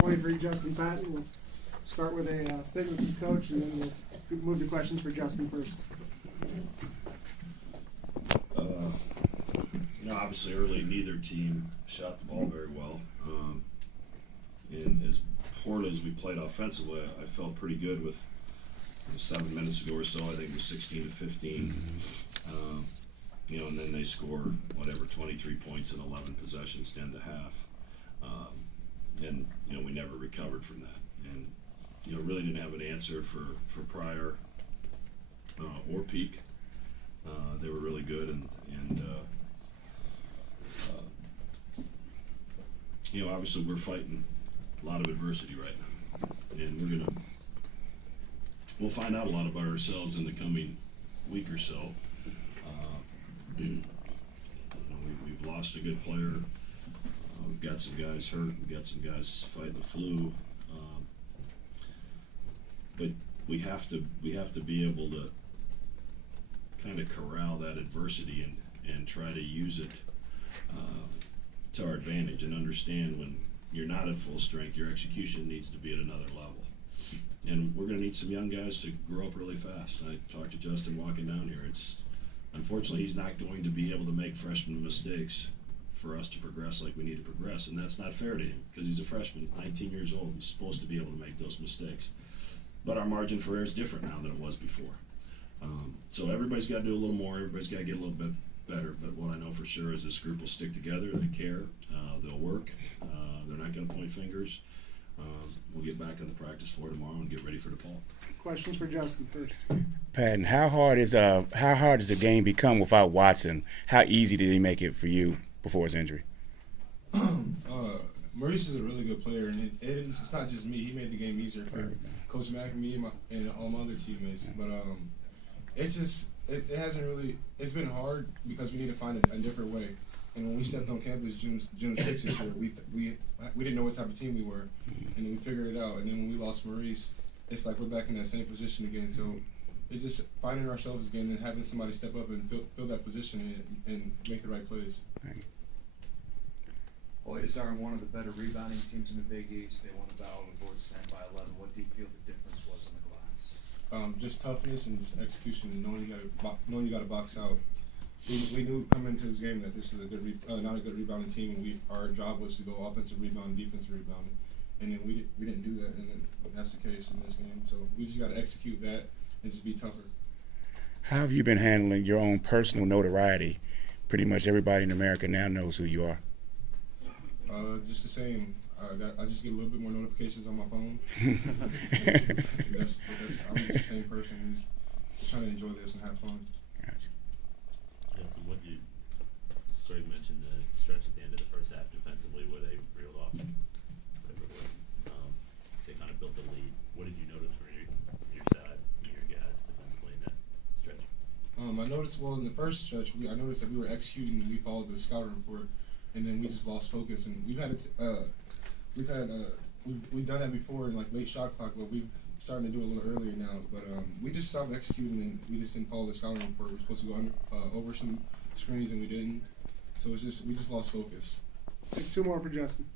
Number 23, Justin Patton. We'll start with a statement from the coach, and then we'll move to questions for Justin first. Obviously early, neither team shot the ball very well. And as poorly as we played offensively, I felt pretty good with 7 minutes ago or so. I think it was 16 to 15. And then they score 23 points in 11 possessions to end the half. And we never recovered from that. And really didn't have an answer for Pryor or Peak. They were really good, and obviously we're fighting a lot of adversity right now, and we'll find out a lot about ourselves in the coming week or so. We've lost a good player. We've got some guys hurt. We've got some guys fighting the flu. But we have to be able to kind of corral that adversity and try to use it to our advantage, and understand when you're not at full strength, your execution needs to be at another level. And we're going to need some young guys to grow up really fast. I talked to Justin walking down here. Unfortunately, he's not going to be able to make freshman mistakes for us to progress like we need to progress, and that's not fair to him because he's a freshman, 19 years old. He's supposed to be able to make those mistakes. But our margin for error is different now than it was before. So everybody's got to do a little more. Everybody's got to get a little bit better. But what I know for sure is this group will stick together. They care. They'll work. They're not going to point fingers. We'll get back on the practice floor tomorrow and get ready for DePaul. Questions for Justin first. Patton, how hard does the game become without Watson? How easy did he make it for you before his injury? Maurice is a really good player, and it's not just me. He made the game easier for Coach Mack and me and all my other teammates. But it's just it hasn't really. It's been hard because we need to find a different way. And when we stepped on campus June 6th this year, we didn't know what type of team we were, and then we figured it out. And then when we lost Maurice, it's like we're back in that same position again. So it's just finding ourselves again and having somebody step up and fill that position and make the right plays. Boys are one of the better rebounding teams in the Big East. They won the battle of the boards 10 by 11. What do you feel the difference was in the glass? Just toughness and just execution, and knowing you got to box out. We knew coming into this game that this is not a good rebounding team, and our job was to go offensive rebound, defensive rebounding, and then we didn't do that, and then that's the case in this game. So we just got to execute that and just be tougher. How have you been handling your own personal notoriety? Pretty much everybody in America now knows who you are. Just the same. I just get a little bit more notifications on my phone. I'm just the same person. Just trying to enjoy this and have fun. Justin, what you Greg mentioned the stretch at the end of the first half defensively where they reeled off whatever it was. They kind of built the lead. What did you notice from your side, from your guys defensively in that stretch? I noticed in the first stretch I noticed that we were executing and we followed the scouting report, and then we just lost focus. And we've done that before in like late shot clock, but we've starting to do it a little earlier now. But we just stopped executing and we just didn't follow the scouting report. We were supposed to go over some screens and we didn't. So we just lost focus. Take 2 more for Justin.